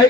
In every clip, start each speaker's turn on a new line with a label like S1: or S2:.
S1: Hey,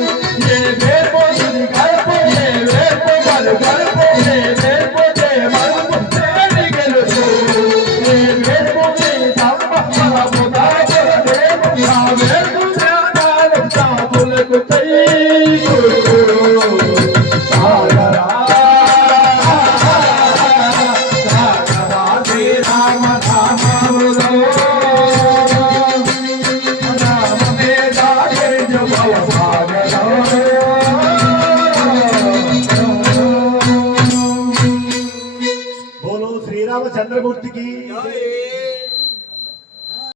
S1: చంద్రమూర్తికి.